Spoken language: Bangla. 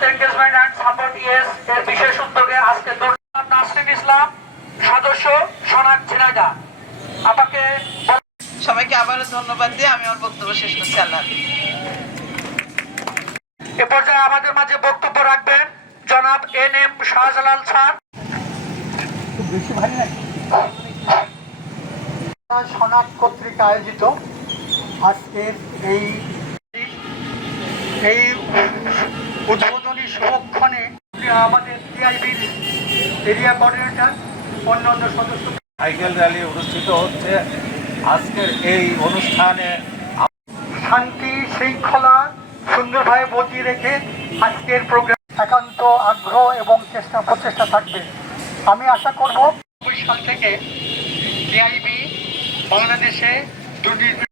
ইউথ এনগেজমেন্ট অ্যান্ড সাপোর্ট এর বিশেষ উদ্যোগে আজকে নাসরিন ইসলাম সদস্য সোনাক ঝিনাইদা আপনাকে সবাইকে আবারও ধন্যবাদ দিয়ে আমি আমার বক্তব্য শেষ করছি। আল্লাহ এ পর্যায়ে আমাদের মাঝে বক্তব্য রাখবেন জনাব NM শাহজালাল স্যার। সোনাক কর্তৃক আয়োজিত আজকের এই উদ্বোধনী শুভক্ষণে আমাদের টিআইবির এরিয়া কোঅর্ডিনেটর অন্যান্য সদস্য সাইকেল র্যালি অনুষ্ঠিত হচ্ছে। আজকের এই অনুষ্ঠানে শান্তি শৃঙ্খলা সুন্দরভাবে বজিয়ে রেখে আজকের প্রোগ্রাম একান্ত আগ্রহ এবং প্রচেষ্টা থাকবে। আমি আশা করব 20 সাল থেকে টিআইবি বাংলাদেশে দুর্নীতি